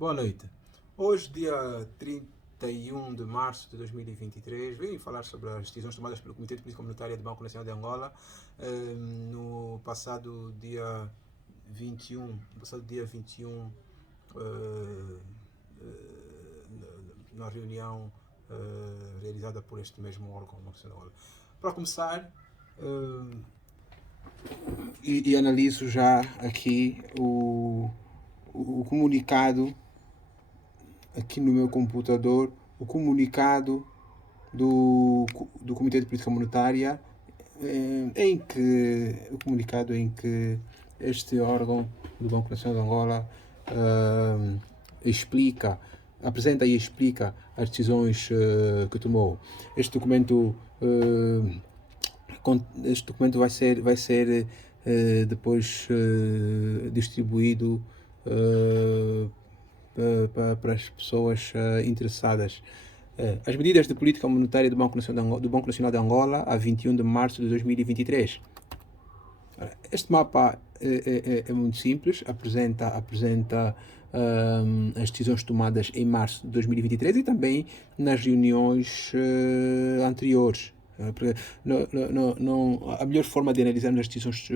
Boa noite. Hoje, dia 31 de março de 2023, vim falar sobre as decisões tomadas pelo Comitê de Política Monetária do Banco Nacional de Angola no passado dia 21, na reunião realizada por este mesmo órgão do Banco Nacional de Angola. Para começar, e analiso já aqui o comunicado aqui no meu computador, o comunicado do Comitê de Política Monetária, o comunicado em que este órgão do Banco Nacional de Angola apresenta e explica as decisões que tomou. Este documento vai ser depois distribuído para as pessoas interessadas. As medidas de política monetária do Banco Nacional de Angola a 21 de março de 2023. Este mapa é muito simples, apresenta as decisões tomadas em março de 2023 e também nas reuniões anteriores. A melhor forma de analisar as decisões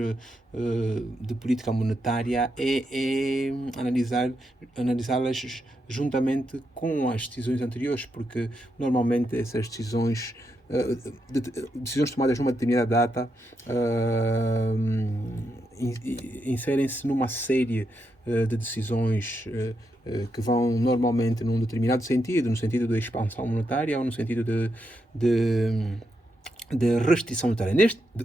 de política monetária é analisá-las juntamente com as decisões anteriores, porque normalmente essas decisões tomadas numa determinada data inserem-se numa série de decisões que vão normalmente num determinado sentido, no sentido de expansão monetária ou no sentido de restrição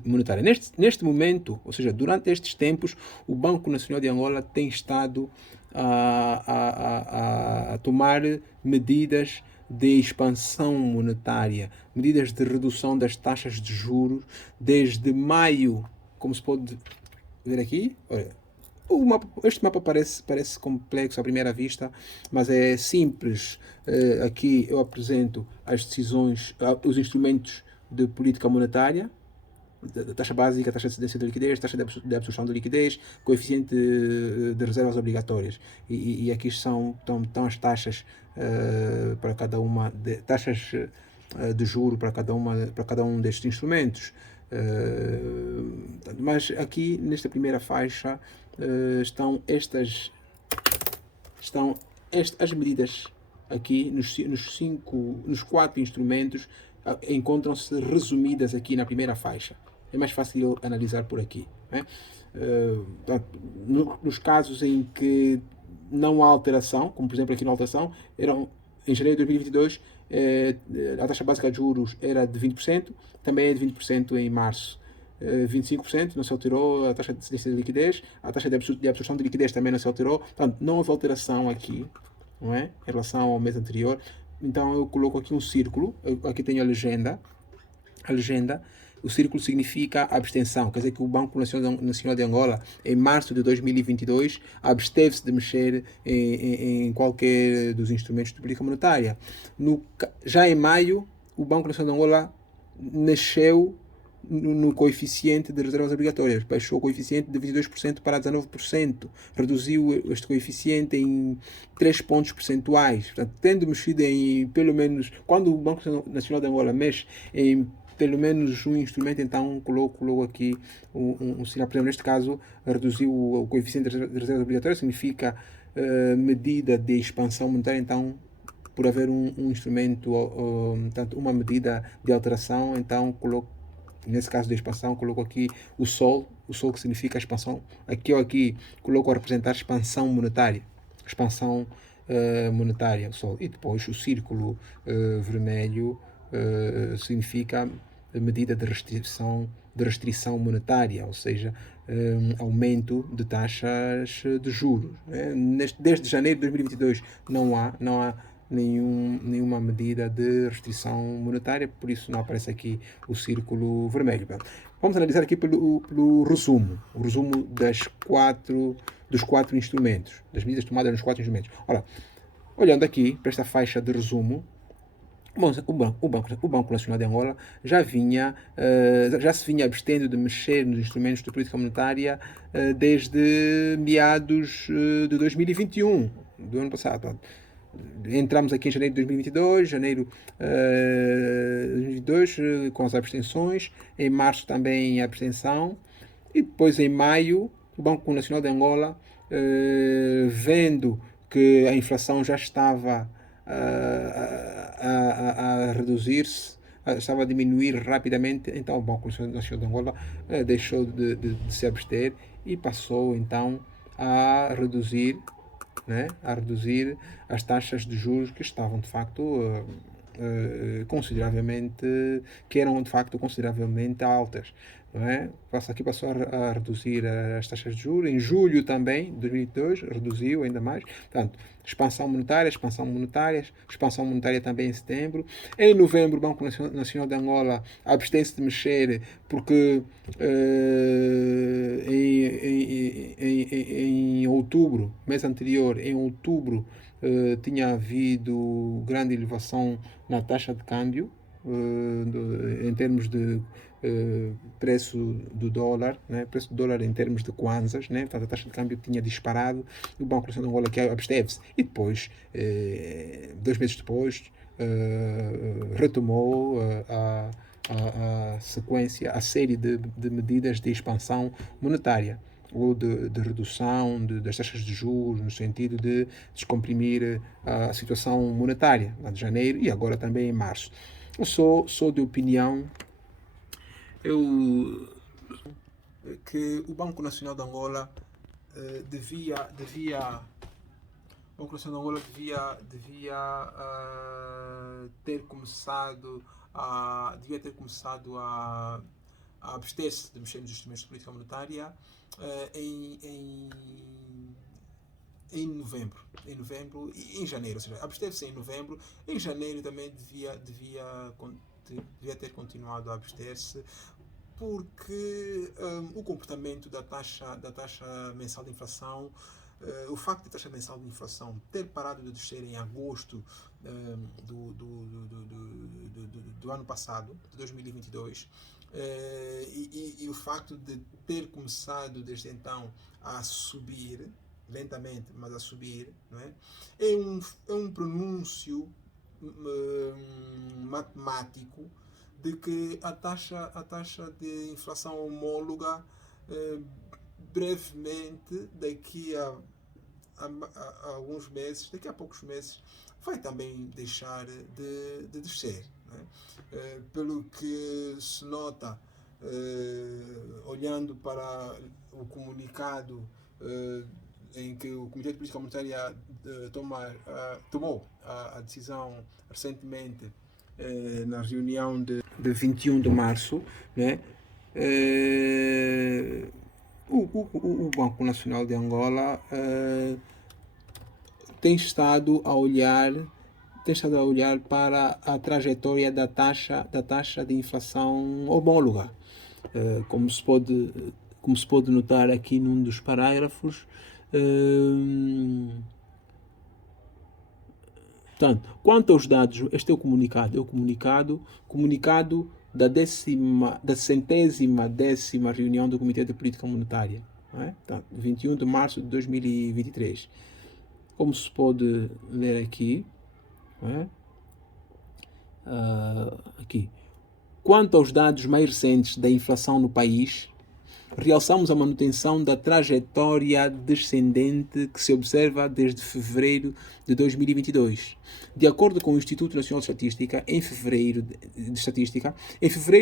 monetária. Neste momento, ou seja, durante estes tempos, o Banco Nacional de Angola tem estado a tomar medidas de expansão monetária, medidas de redução das taxas de juros desde maio, como se pode ver aqui. Olha, este mapa parece complexo à primeira vista, mas é simples. Aqui eu apresento as decisões, os instrumentos de política monetária, taxa básica, taxa de cedência de liquidez, taxa de absorção de liquidez, coeficiente de reservas obrigatórias. E aqui estão as taxas para cada uma, taxas de juro para cada um destes instrumentos. Mas aqui nesta primeira faixa estão as medidas aqui nos 4 instrumentos encontram-se resumidas aqui na primeira faixa. É mais fácil analisar por aqui, né? Nos casos em que não há alteração, como por exemplo aqui na alteração, em janeiro de 2022 a taxa básica de juros era de 20%, também é de 20% em março. 25%, não se alterou a taxa de cedência de liquidez, a taxa de absorção de liquidez também não se alterou, portanto não houve alteração aqui, não é? Em relação ao mês anterior. Então eu coloco aqui um círculo, aqui tenho a legenda, o círculo significa abstenção, quer dizer que o Banco Nacional de Angola, em março de 2022, absteve-se de mexer em qualquer dos instrumentos de política monetária. Já em maio, o Banco Nacional de Angola mexeu no coeficiente de reservas obrigatórias, baixou o coeficiente de 22% para 19%, reduziu este coeficiente em 3 pontos percentuais. Portanto, tendo mexido em pelo menos, quando o Banco Nacional de Angola mexe em pelo menos um instrumento, então coloco aqui um sinal. Por exemplo, neste caso, reduziu o coeficiente de reservas obrigatórias, significa medida de expansão monetária, então por haver um instrumento, portanto, uma medida de alteração, então coloco, nesse caso de expansão, coloco aqui o sol que significa expansão. Aqui coloco a representar expansão monetária, o sol. E depois o círculo vermelho significa medida de restrição monetária, ou seja, aumento de taxas de juros. Desde janeiro de 2022 não há nenhuma medida de restrição monetária, por isso não aparece aqui o círculo vermelho. Vamos analisar aqui pelo resumo, o resumo dos 4 instrumentos, das medidas tomadas nos 4 instrumentos. Ora, olhando aqui para esta faixa de resumo, Bom, o Banco Nacional de Angola já se vinha abstendo de mexer nos instrumentos de política monetária desde meados de 2021, do ano passado. Entramos aqui em janeiro de 2022, janeiro de 2022 com as abstenções, em março também a abstenção, e depois em maio o Banco Nacional de Angola, vendo que a inflação já estava a reduzir-se, estava a diminuir rapidamente, então o Banco Nacional de Angola deixou de se abster e passou então a reduzir, né, a reduzir as taxas de juros que estavam de facto consideravelmente, que eram de facto consideravelmente altas. Não é? Aqui passou a reduzir as taxas de juros. Em julho também, de 2022, reduziu ainda mais. Portanto, expansão monetária também em setembro. Em novembro, o Banco Nacional de Angola abstém-se de mexer porque em outubro, mês anterior, em outubro, tinha havido grande elevação na taxa de câmbio, em termos de preço do dólar, né? Preço do dólar em termos de kwanzas, né? Portanto, a taxa de câmbio tinha disparado, e o Banco Nacional de Angola que absteve-se, e depois, 2 meses depois, retomou a sequência, a série de medidas de expansão monetária ou de redução das taxas de juros, no sentido de descomprimir a situação monetária, lá de janeiro e agora também em março. Eu sou de opinião eu, que o Banco Nacional de Angola o Banco Nacional de Angola devia ter começado a abster-se de mexer nos instrumentos de política monetária em novembro. Em janeiro, ou seja, absteve-se em novembro. Em janeiro também devia ter continuado a abster-se, porque o comportamento da taxa mensal de inflação, o facto da taxa mensal de inflação ter parado de descer em agosto do ano passado, de 2022, e o facto de ter começado desde então a subir, lentamente, mas a subir, não é? É um pronúncio matemático de que a taxa de inflação homóloga brevemente, daqui a alguns meses, daqui a poucos meses, vai também deixar de descer. Né? Pelo que se nota, olhando para o comunicado em que o Comitê de Política Monetária tomou a decisão recentemente na reunião de 21 de março, né? O Banco Nacional de Angola tem estado a olhar para a trajetória da taxa de inflação homóloga. Como se pode notar aqui num dos parágrafos, portanto, quanto aos dados, este é o comunicado da centésima décima reunião do Comitê de Política Monetária, não é? Portanto, 21 de março de 2023. Como se pode ler aqui, não é? Aqui. Quanto aos dados mais recentes da inflação no país, realçamos a manutenção da trajetória descendente que se observa desde fevereiro de 2022. De acordo com o Instituto Nacional de Estatística, em fevereiro de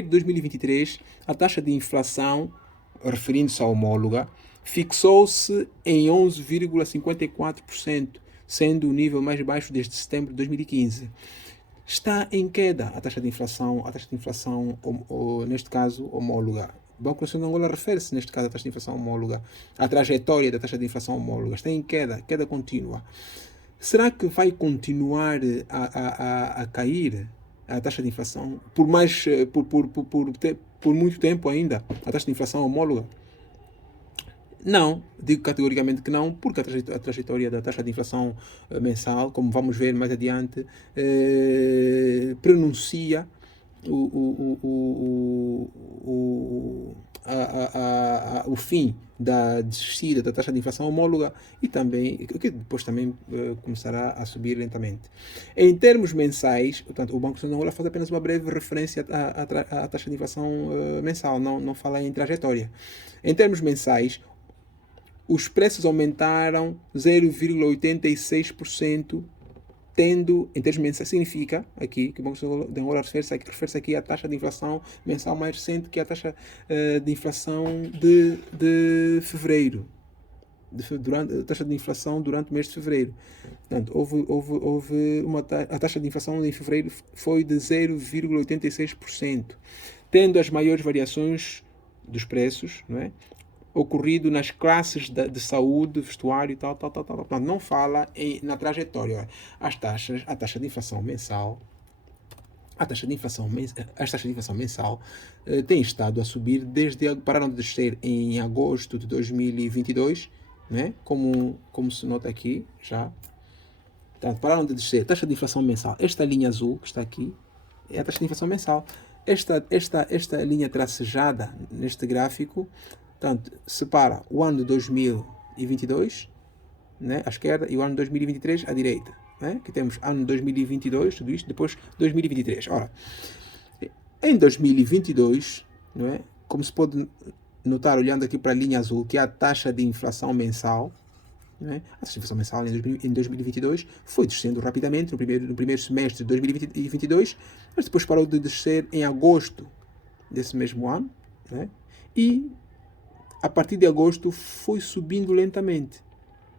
2023, a taxa de inflação, referindo-se à homóloga, fixou-se em 11,54%, sendo o nível mais baixo desde setembro de 2015. Está em queda a taxa de inflação, neste caso, homóloga. O Banco Nacional de Angola refere-se, neste caso, à taxa de inflação homóloga, à trajetória da taxa de inflação homóloga. Está em queda contínua. Será que vai continuar a cair a taxa de inflação por muito tempo ainda, a taxa de inflação homóloga? Não, digo categoricamente que não, porque a trajetória da taxa de inflação mensal, como vamos ver mais adiante, pronuncia o fim da descida da taxa de inflação homóloga e também, que depois também começará a subir lentamente. Em termos mensais, portanto, o Banco Central de Angola faz apenas uma breve referência à taxa de inflação mensal, não fala em trajetória. Em termos mensais, os preços aumentaram 0,86%, tendo, em termos mensais, significa aqui que o Banco Central de Angola refere-se aqui à taxa de inflação mensal mais recente, que é a taxa de inflação de fevereiro. A taxa de inflação durante o mês de fevereiro. Portanto, a taxa de inflação em fevereiro foi de 0,86%, tendo as maiores variações dos preços, não é? Ocorrido nas classes de saúde, vestuário e tal. Portanto, não fala na trajetória. A taxa de inflação mensal, as taxas de inflação mensal têm estado a subir pararam de descer em agosto de 2022, né? Como se nota aqui já. Portanto, pararam de descer. Taxa de inflação mensal. Esta linha azul que está aqui é a taxa de inflação mensal. Esta linha tracejada neste gráfico, portanto, separa o ano de 2022, né, à esquerda, e o ano de 2023 à direita. Né? Que temos ano de 2022, tudo isto, depois 2023. Ora, em 2022, não é, como se pode notar olhando aqui para a linha azul, que é a taxa de inflação mensal, né? A taxa de inflação mensal em 2022 foi descendo rapidamente no primeiro semestre de 2022, mas depois parou de descer em agosto desse mesmo ano, né? E a partir de agosto foi subindo lentamente.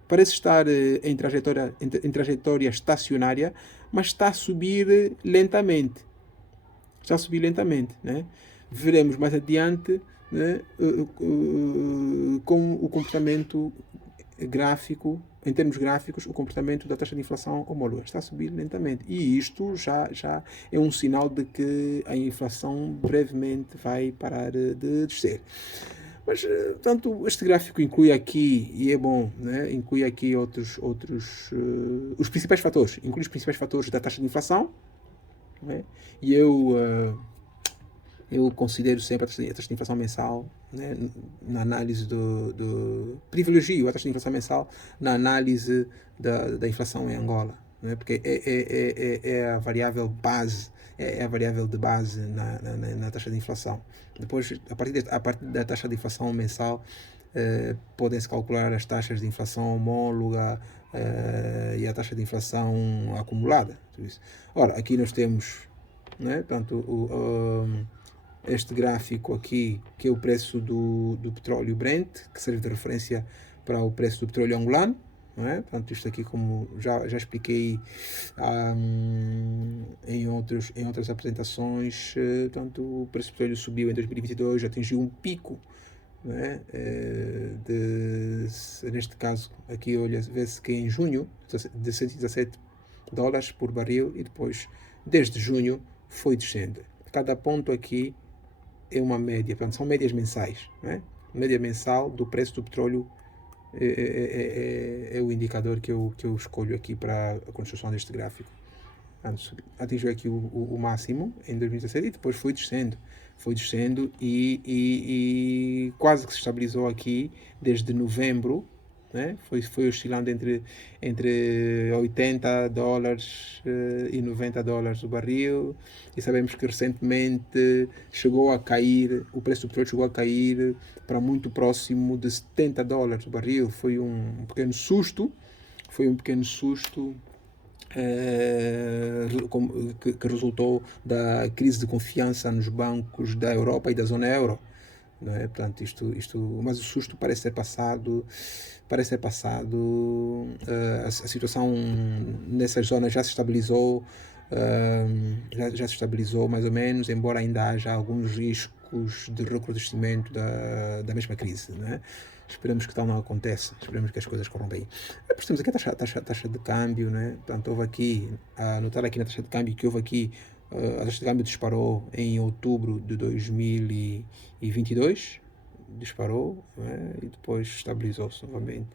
Parece estar em trajetória estacionária, mas está a subir lentamente. Está a subir lentamente, né? Veremos mais adiante, né, com o comportamento gráfico, em termos gráficos, o comportamento da taxa de inflação homóloga está a subir lentamente. E isto já é um sinal de que a inflação brevemente vai parar de descer. Mas, portanto, este gráfico inclui aqui, e é bom, né? Inclui aqui os principais fatores. Inclui os principais fatores da taxa de inflação, né? E eu considero sempre a taxa de inflação mensal, né, na análise privilegio a taxa de inflação mensal na análise da inflação em Angola, né, porque é a variável base, é a variável de base na taxa de inflação. Depois, a partir da taxa de inflação mensal, podem-se calcular as taxas de inflação homóloga e a taxa de inflação acumulada. Tudo isso. Ora, aqui nós temos, né, portanto, este gráfico aqui, que é o preço do petróleo Brent, que serve de referência para o preço do petróleo angolano. Não é? Portanto, isto aqui, como já expliquei em outras apresentações, portanto, o preço do petróleo subiu em 2022, atingiu um pico, não é? Neste caso, aqui vê-se que em junho, de 117 dólares por barril, e depois, desde junho, foi descendo. Cada ponto aqui é uma média, portanto, são médias mensais, né? Média mensal do preço do petróleo é o indicador que eu escolho aqui para a construção deste gráfico. Atingiu aqui o máximo em 2017 e depois foi descendo e quase que se estabilizou aqui desde novembro, né? Foi oscilando entre 80 dólares e 90 dólares o barril, e sabemos que recentemente chegou a cair, o preço do petróleo chegou a cair para muito próximo de 70 dólares o barril. Foi um pequeno susto, que resultou da crise de confiança nos bancos da Europa e da zona euro. Não é? Portanto, mas o susto parece ser passado. A situação nessas zonas já se estabilizou, já se estabilizou mais ou menos, embora ainda haja alguns riscos de recrudescimento da mesma crise. Não é? Esperamos que tal não aconteça, esperamos que as coisas corram bem. Depois temos aqui a taxa de câmbio, né? Portanto, houve aqui, a notar aqui na taxa de câmbio que houve aqui, a taxa de câmbio disparou em outubro de 2022, disparou, né? E depois estabilizou-se novamente.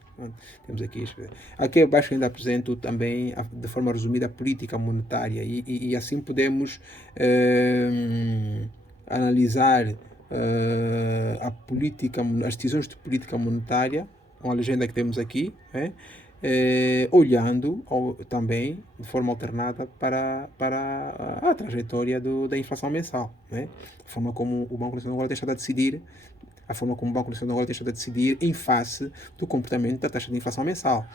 Temos aqui abaixo ainda apresento também, de forma resumida, a política monetária e assim podemos analisar a política, as decisões de política monetária, uma legenda que temos aqui, né? Olhando também de forma alternada para a trajetória da inflação mensal, né? A forma como o Banco Nacional agora tem estado a decidir, a forma como o Banco Nacional agora tem estado a decidir em face do comportamento da taxa de inflação mensal.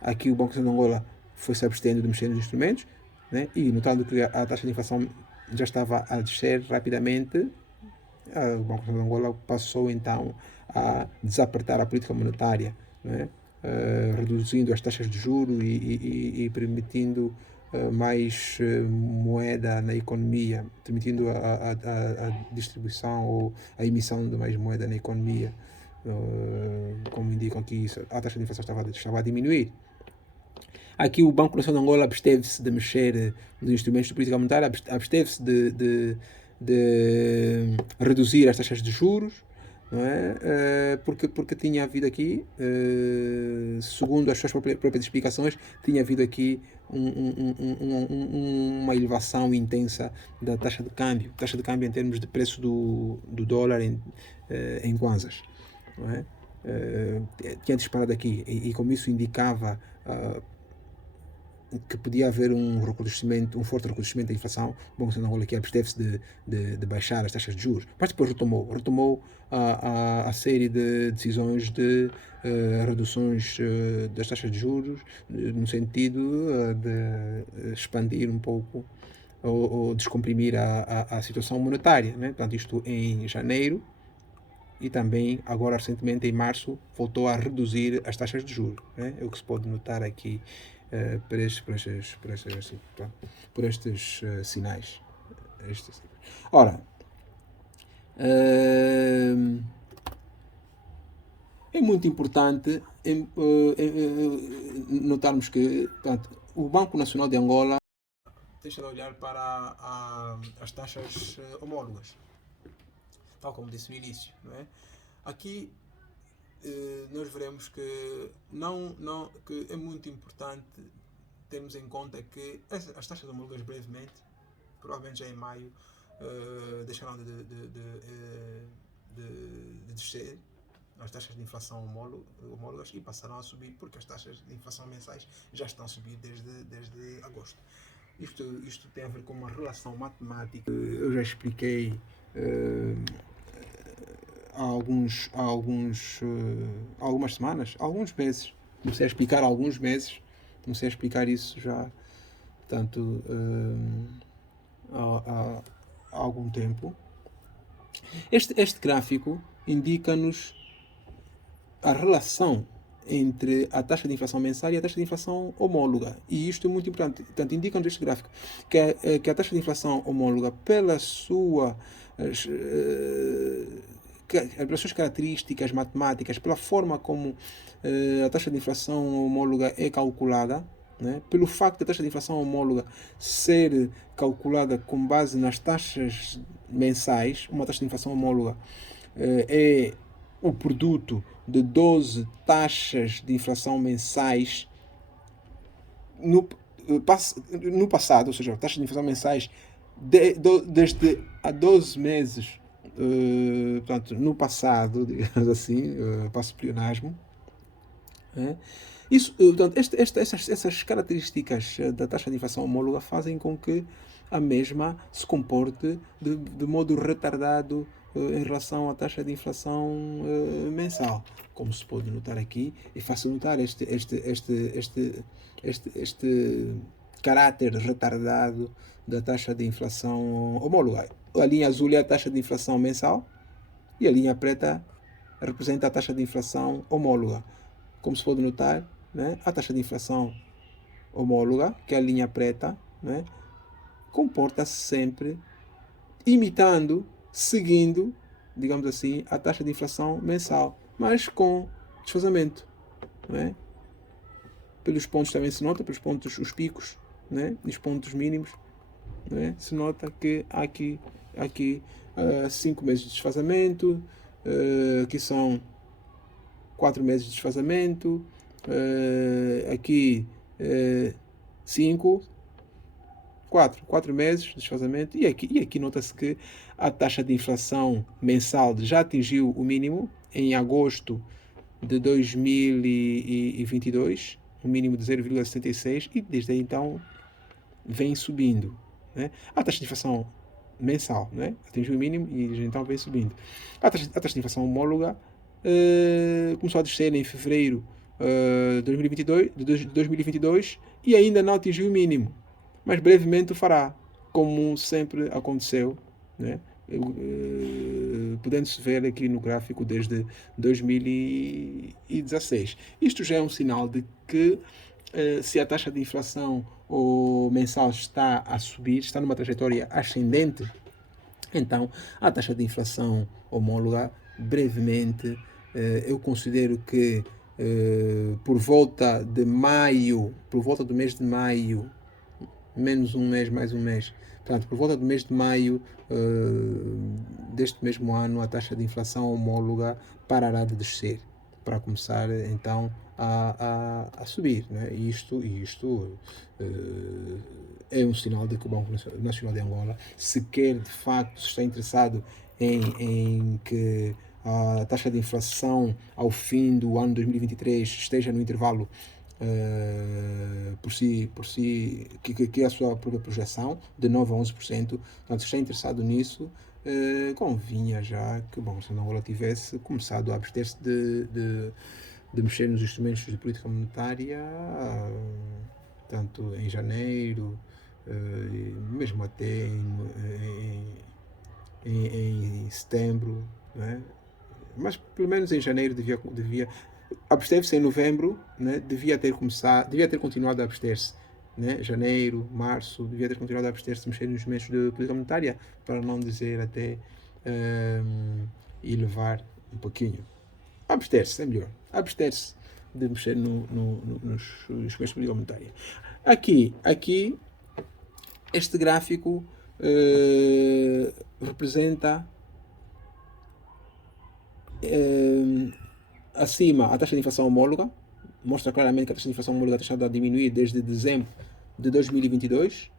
Aqui o Banco Nacional de Angola foi se abstendo de mexer nos instrumentos, né? E notando que a taxa de inflação já estava a descer rapidamente, o Banco Nacional de Angola passou então a desapertar a política monetária, né? Reduzindo as taxas de juros e permitindo mais moeda na economia, permitindo a distribuição ou a emissão de mais moeda na economia, como indicam que a taxa de inflação estava a diminuir. Aqui o Banco Nacional de Angola absteve-se de mexer nos instrumentos de política monetária, absteve-se de reduzir as taxas de juros, não é? Porque tinha havido aqui, segundo as suas próprias explicações, tinha havido aqui uma elevação intensa da taxa de câmbio em termos de preço do dólar em kwanzas, não é? Tinha disparado aqui e como isso indicava que podia haver um forte recrudescimento da inflação, o Banco Central de Angola aqui absteve-se de baixar as taxas de juros, mas depois retomou a série de decisões de reduções das taxas de juros, no sentido de expandir um pouco ou descomprimir a situação monetária, né? Portanto, isto em janeiro, e também agora recentemente em março voltou a reduzir as taxas de juros, né? É o que se pode notar aqui por estes sinais. Ora, é muito importante notarmos que, portanto, o Banco Nacional de Angola deixa de olhar para as taxas homólogas, tal como disse no início, não é? Aqui nós veremos que que é muito importante termos em conta que as taxas homólogas brevemente, provavelmente já em maio, deixarão de descer as taxas de inflação homólogas e passarão a subir, porque as taxas de inflação mensais já estão a subir desde agosto. Isto tem a ver com uma relação matemática. Eu já expliquei há algumas semanas, alguns meses. Comecei a explicar há alguns meses. Comecei a explicar isso já, portanto, há algum tempo. Este gráfico indica-nos a relação entre a taxa de inflação mensal e a taxa de inflação homóloga. E isto é muito importante. Portanto, indica-nos este gráfico que a taxa de inflação homóloga, pelas suas características matemáticas, pela forma como a taxa de inflação homóloga é calculada, né? Pelo facto da taxa de inflação homóloga ser calculada com base nas taxas mensais, uma taxa de inflação homóloga é o produto de 12 taxas de inflação mensais no passado, ou seja, taxas de inflação mensais desde há 12 meses, portanto, no passado, digamos assim, passo pleonasmo. Portanto, essas características da taxa de inflação homóloga fazem com que a mesma se comporte de modo retardado em relação à taxa de inflação mensal, como se pode notar aqui, e faço notar este caráter retardado da taxa de inflação homóloga. A linha azul é a taxa de inflação mensal e a linha preta representa a taxa de inflação homóloga. Como se pode notar, né, a taxa de inflação homóloga, que é a linha preta, né, comporta-se sempre imitando, seguindo, digamos assim, a taxa de inflação mensal, mas com desfazamento, né? Pelos pontos também se nota, pelos pontos, os picos, né, os pontos mínimos, né, se nota que há aqui 5 meses de desfazamento, Aqui são 4 meses de desfazamento, aqui 5, 4 meses de desfazamento, e aqui nota-se que a taxa de inflação mensal já atingiu o mínimo em agosto de 2022, um mínimo de 0,76, e desde aí então vem subindo, né? A taxa de inflação mensal, né, atingiu o mínimo e desde então vem subindo. A taxa de inflação homóloga começou a descer em fevereiro de 2022 e ainda não atingiu o mínimo, mas brevemente o fará, como sempre aconteceu, né? Podendo-se ver aqui no gráfico desde 2016. Isto já é um sinal de que se a taxa de inflação mensal está a subir, está numa trajetória ascendente, então a taxa de inflação homóloga, brevemente, eu considero que por volta do mês de maio, menos um mês, mais um mês, portanto, por volta do mês de maio deste mesmo ano, a taxa de inflação homóloga parará de descer, para começar então a subir, né? Isto é um sinal de que o Banco Nacional de Angola, se quer de facto, está interessado em que a taxa de inflação ao fim do ano 2023 esteja no intervalo que é a sua própria projeção de 9 a 11%. Portanto, se está interessado nisso, convinha já que o Banco Nacional de Angola tivesse começado a abster-se de mexer nos instrumentos de política monetária, tanto em janeiro, mesmo até em setembro, né? Mas pelo menos em janeiro devia absteve-se em novembro, né? devia ter continuado a abster-se, né? Janeiro, março, devia ter continuado a abster-se de mexer nos instrumentos de política monetária, para não dizer até elevar um pouquinho. Abster-se, é melhor. Abster-se de mexer nos instrumentos de política monetária. Aqui, este gráfico representa acima a taxa de inflação homóloga, mostra claramente que a taxa de inflação homóloga está a diminuir desde dezembro de 2022,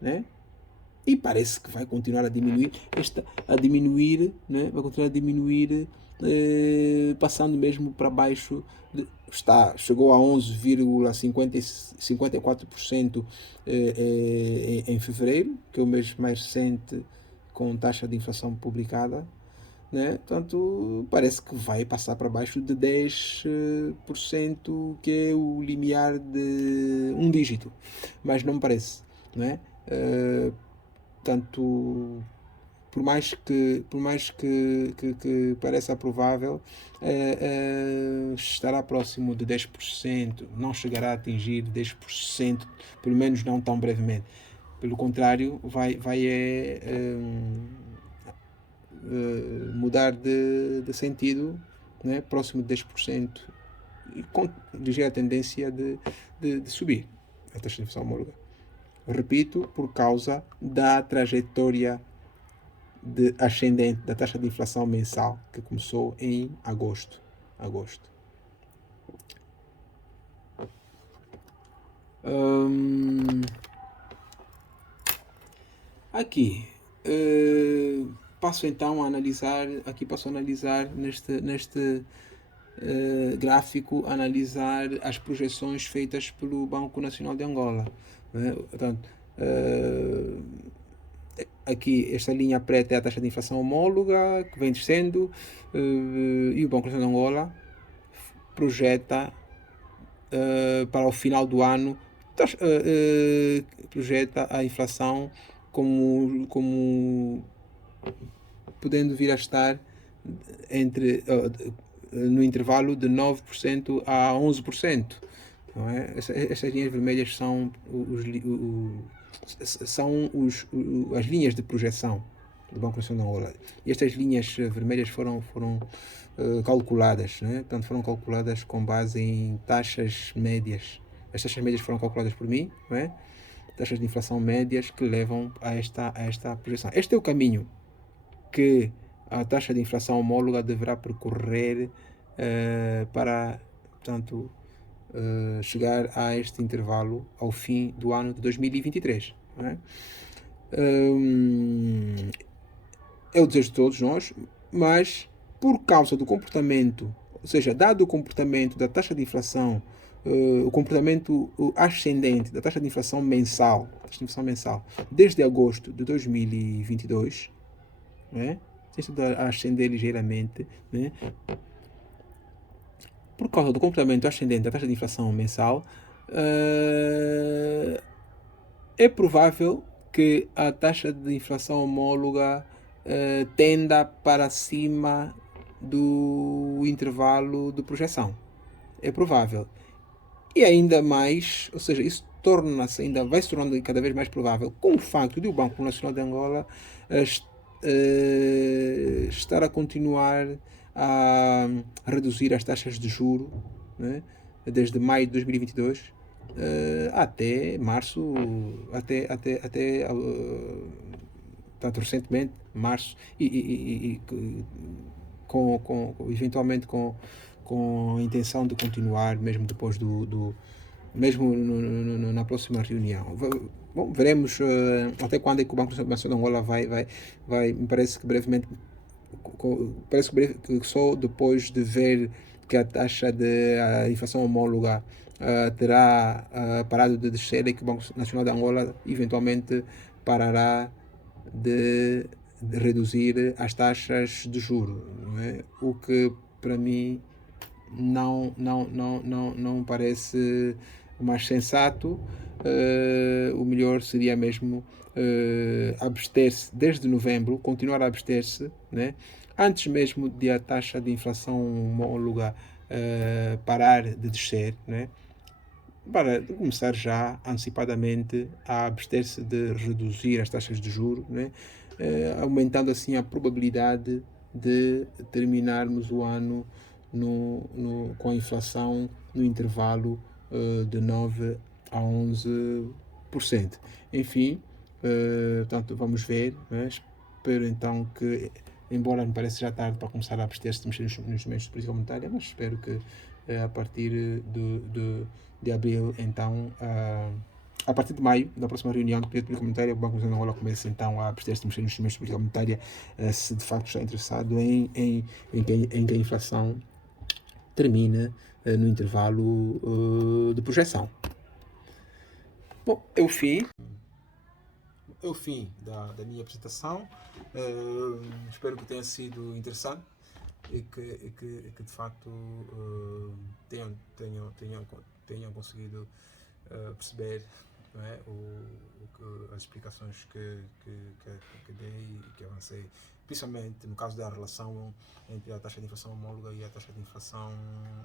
né? E parece que vai continuar a diminuir, né? Vai continuar a diminuir, passando mesmo para baixo, chegou a 11,54% em fevereiro, que é o mês mais recente com taxa de inflação publicada, né? Portanto, parece que vai passar para baixo de 10%, que é o limiar de um dígito, mas não me parece, né? Portanto, por mais que pareça provável, estará próximo de 10%, não chegará a atingir 10%, pelo menos não tão brevemente. Pelo contrário, vai mudar de sentido, né, próximo de 10%, e com ligeira tendência de subir a taxa de inflação homóloga. Repito, por causa da trajetória ascendente da taxa de inflação mensal, que começou em agosto. Aqui passo então a analisar, neste gráfico, analisar as projeções feitas pelo Banco Nacional de Angola, né? Portanto, aqui esta linha preta é a taxa de inflação homóloga, que vem descendo, e o Banco Nacional de Angola projeta para o final do ano, projeta a inflação como podendo vir a estar no intervalo de 9% a 11%. Não é? Essas linhas vermelhas são as linhas de projeção do Banco Nacional de Angola. E estas linhas vermelhas foram calculadas, né? Portanto, foram calculadas com base em taxas médias. As taxas médias foram calculadas por mim, não é? Taxas de inflação médias que levam a esta projeção. Este é o caminho que a taxa de inflação homóloga deverá percorrer para, portanto, chegar a este intervalo ao fim do ano de 2023. Não é? É o desejo de todos nós, mas por causa do comportamento, ou seja, dado o comportamento da taxa de inflação, o comportamento ascendente da taxa de inflação mensal, desde agosto de 2022, né? Tem estado a ascender ligeiramente, né? Por causa do comportamento ascendente da taxa de inflação mensal, é provável que a taxa de inflação homóloga tenda para cima do intervalo de projeção. É provável. E ainda mais, ou seja, isso torna-se ainda, vai se tornando cada vez mais provável com o facto de o Banco Nacional de Angola estar a continuar a reduzir as taxas de juro, né, desde maio de 2022 até março, tanto recentemente, março, eventualmente com a intenção de continuar mesmo depois mesmo na próxima reunião. Bom, veremos até quando é que o Banco Nacional de Angola vai, me parece que brevemente, que só depois de ver que a taxa de inflação homóloga terá parado de descer é que o Banco Nacional de Angola eventualmente parará de reduzir as taxas de juro, não é? O que para mim não parece o mais sensato. O melhor seria mesmo abster-se desde novembro, continuar a abster-se, né? Antes mesmo de a taxa de inflação homóloga parar de descer, né? Para começar já antecipadamente a abster-se de reduzir as taxas de juros, né? Aumentando assim a probabilidade de terminarmos o ano com a inflação no intervalo de 9 a 11%. Enfim, portanto, vamos ver. Né? Espero então que, embora me pareça já tarde para começar a abster-se de mexer nos instrumentos de política monetária, mas espero que a partir de abril, então, a partir de maio, da próxima reunião do Política Monetária, o Banco Nacional de Angola começa então a abster-se de mexer nos instrumentos de política monetária, se de facto está interessado em que a inflação termine no intervalo de projeção. Bom, é o fim da minha apresentação. Espero que tenha sido interessante e que de facto tenham conseguido perceber, não é, as explicações que dei e que avancei, principalmente no caso da relação entre a taxa de inflação homóloga e a taxa de inflação